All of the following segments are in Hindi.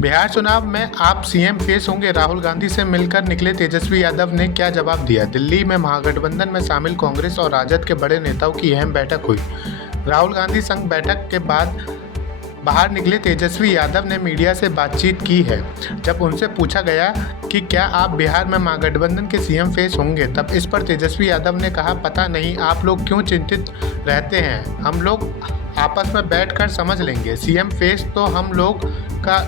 बिहार चुनाव में आप सीएम फेस होंगे, राहुल गांधी से मिलकर निकले तेजस्वी यादव ने क्या जवाब दिया। दिल्ली में महागठबंधन में शामिल कांग्रेस और राजद के बड़े नेताओं की अहम बैठक हुई। राहुल गांधी संग बैठक के बाद बाहर निकले तेजस्वी यादव ने मीडिया से बातचीत की है। जब उनसे पूछा गया कि क्या आप बिहार में महागठबंधन के सीएम फेस होंगे, तब इस पर तेजस्वी यादव ने कहा, पता नहीं आप लोग क्यों चिंतित रहते हैं, हम लोग आपस में बैठकर समझ लेंगे। सीएम फेस तो हम लोग का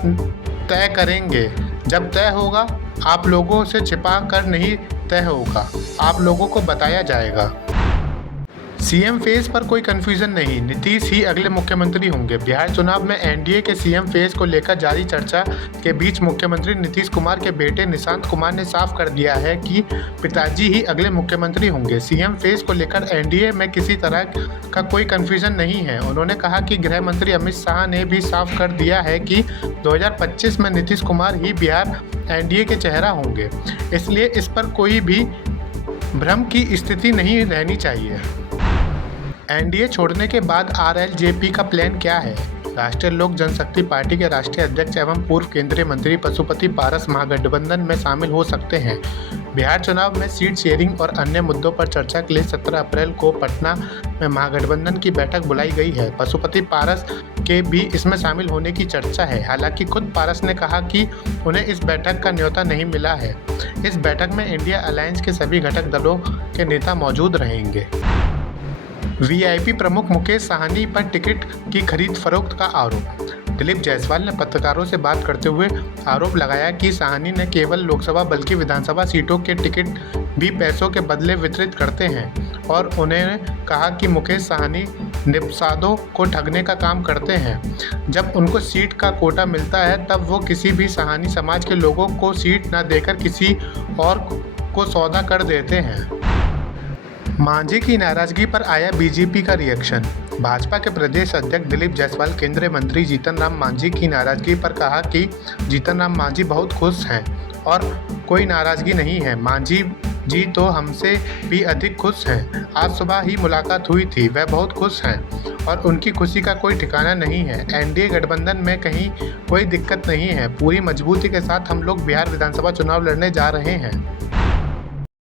तय करेंगे, जब तय होगा आप लोगों से छिपा कर नहीं तय होगा, आप लोगों को बताया जाएगा। सीएम फेस पर कोई कंफ्यूजन नहीं, नीतीश ही अगले मुख्यमंत्री होंगे। बिहार चुनाव में एनडीए के सीएम फेस को लेकर जारी चर्चा के बीच मुख्यमंत्री नीतीश कुमार के बेटे निशांत कुमार ने साफ कर दिया है कि पिताजी ही अगले मुख्यमंत्री होंगे। सीएम फेस को लेकर एनडीए में किसी तरह का कोई कंफ्यूजन नहीं है। उन्होंने कहा कि गृह मंत्री अमित शाह ने भी साफ कर दिया है कि 2025 में नीतीश कुमार ही बिहार एनडीए के चेहरा होंगे, इसलिए इस पर कोई भी भ्रम की स्थिति नहीं रहनी चाहिए। एनडीए छोड़ने के बाद आरएलजेपी का प्लान क्या है। राष्ट्रीय लोक जनशक्ति पार्टी के राष्ट्रीय अध्यक्ष एवं पूर्व केंद्रीय मंत्री पशुपति पारस महागठबंधन में शामिल हो सकते हैं। बिहार चुनाव में सीट शेयरिंग और अन्य मुद्दों पर चर्चा के लिए 17 अप्रैल को पटना में महागठबंधन की बैठक बुलाई गई है। पशुपति पारस के भी इसमें शामिल होने की चर्चा है। हालांकि खुद पारस ने कहा कि उन्हें इस बैठक का न्योता नहीं मिला है। इस बैठक में इंडिया अलायंस के सभी घटक दलों के नेता मौजूद रहेंगे। वीआईपी प्रमुख मुकेश साहनी पर टिकट की खरीद फरोख्त का आरोप। दिलीप जायसवाल ने पत्रकारों से बात करते हुए आरोप लगाया कि साहनी न केवल लोकसभा बल्कि विधानसभा सीटों के टिकट भी पैसों के बदले वितरित करते हैं और उन्होंने कहा कि मुकेश साहनी निषादों को ठगने का काम करते हैं। जब उनको सीट का कोटा मिलता है तब वो किसी भी साहनी समाज के लोगों को सीट न देकर किसी और को सौदा कर देते हैं। मांझी की नाराजगी पर आया बीजेपी का रिएक्शन। भाजपा के प्रदेश अध्यक्ष दिलीप जायसवाल केंद्रीय मंत्री जीतन राम मांझी की नाराजगी पर कहा कि जीतन राम मांझी बहुत खुश हैं और कोई नाराजगी नहीं है। मांझी जी तो हमसे भी अधिक खुश हैं। आज सुबह ही मुलाकात हुई थी, वह बहुत खुश हैं और उनकी खुशी का कोई ठिकाना नहीं है। एनडीए गठबंधन में कहीं कोई दिक्कत नहीं है। पूरी मजबूती के साथ हम लोग बिहार विधानसभा चुनाव लड़ने जा रहे हैं।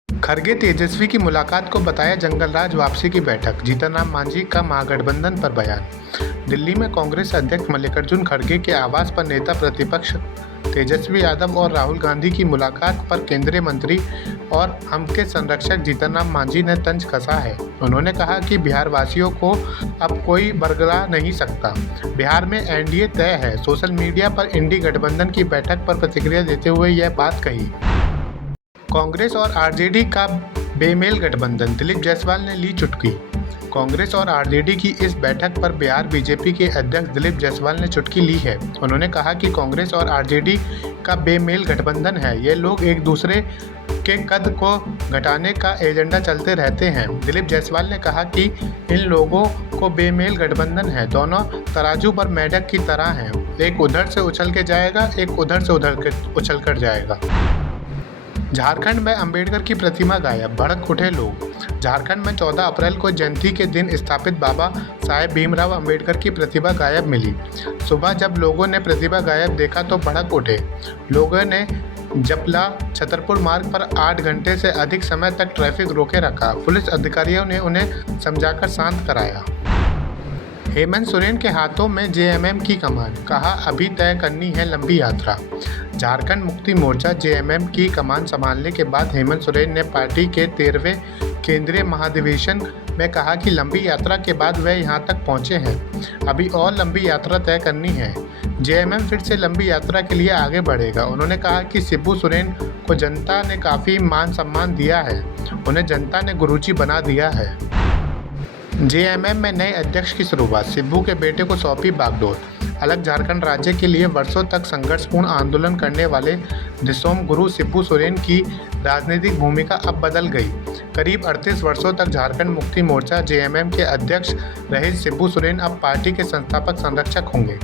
खरगे तेजस्वी की मुलाकात को बताया जंगलराज वापसी की बैठक। जीतन राम मांझी का महागठबंधन पर बयान। दिल्ली में कांग्रेस अध्यक्ष मल्लिकार्जुन खरगे के आवास पर नेता प्रतिपक्ष तेजस्वी यादव और राहुल गांधी की मुलाकात पर केंद्रीय मंत्री और हम के संरक्षक जीतन राम मांझी ने तंज कसा है। उन्होंने कहा कि बिहार वासियों को अब कोई बरगला नहीं सकता, बिहार में एनडीए तय है। सोशल मीडिया पर इंडी गठबंधन की बैठक पर प्रतिक्रिया देते हुए यह बात कही। कांग्रेस और आरजेडी का बेमेल गठबंधन, दिलीप जायसवाल ने ली चुटकी। कांग्रेस और आरजेडी की इस बैठक पर बिहार बीजेपी के अध्यक्ष दिलीप जायसवाल ने चुटकी ली है। उन्होंने कहा कि कांग्रेस और आरजेडी का बेमेल गठबंधन है, ये लोग एक दूसरे के कद को घटाने का एजेंडा चलते रहते हैं। दिलीप जायसवाल ने कहा कि इन लोगों को बेमेल गठबंधन है, दोनों तराजू पर मेंढक की तरह हैं, एक उधर से उछल के जाएगा, एक उधर से उछल कर जाएगा। झारखंड में अंबेडकर की प्रतिमा गायब, भड़क उठे लोग। झारखंड में 14 अप्रैल को जयंती के दिन स्थापित बाबा साहेब भीमराव अंबेडकर की प्रतिमा गायब मिली। सुबह जब लोगों ने प्रतिमा गायब देखा तो भड़क उठे। लोगों ने जपला छतरपुर मार्ग पर 8 घंटे से अधिक समय तक ट्रैफिक रोके रखा। पुलिस अधिकारियों ने उन्हें समझाकर शांत कराया। हेमंत सोरेन के हाथों में जेएमएम की कमान, कहा अभी तय करनी है लंबी यात्रा। झारखंड मुक्ति मोर्चा जेएमएम की कमान संभालने के बाद हेमंत सोरेन ने पार्टी के 13वें केंद्रीय महाधिवेशन में कहा कि लंबी यात्रा के बाद वह यहां तक पहुंचे हैं, अभी और लंबी यात्रा तय करनी है। जेएमएम फिर से लंबी यात्रा के लिए आगे बढ़ेगा। उन्होंने कहा कि शिबू सोरेन को जनता ने काफ़ी मान सम्मान दिया है, उन्हें जनता ने गुरुजी बना दिया है। जेएमएम में नए अध्यक्ष की शुरुआत, शिबू के बेटे को सौंपी बागडोर। अलग झारखंड राज्य के लिए वर्षों तक संघर्षपूर्ण आंदोलन करने वाले दिसोम गुरु शिबू सोरेन की राजनीतिक भूमिका अब बदल गई। करीब 38 वर्षों तक झारखंड मुक्ति मोर्चा जेएमएम के अध्यक्ष रहे शिबू सोरेन अब पार्टी के संस्थापक संरक्षक होंगे।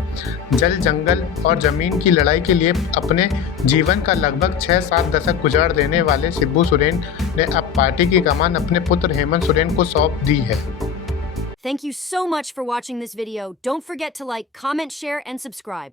जल, जंगल और जमीन की लड़ाई के लिए अपने जीवन का लगभग 6-7 दशक गुजार देने वाले शिबू सोरेन ने अब पार्टी की कमान अपने पुत्र हेमंत सोरेन को सौंप दी है। Thank you so much for watching this video. Don't forget to like, comment, share, and subscribe.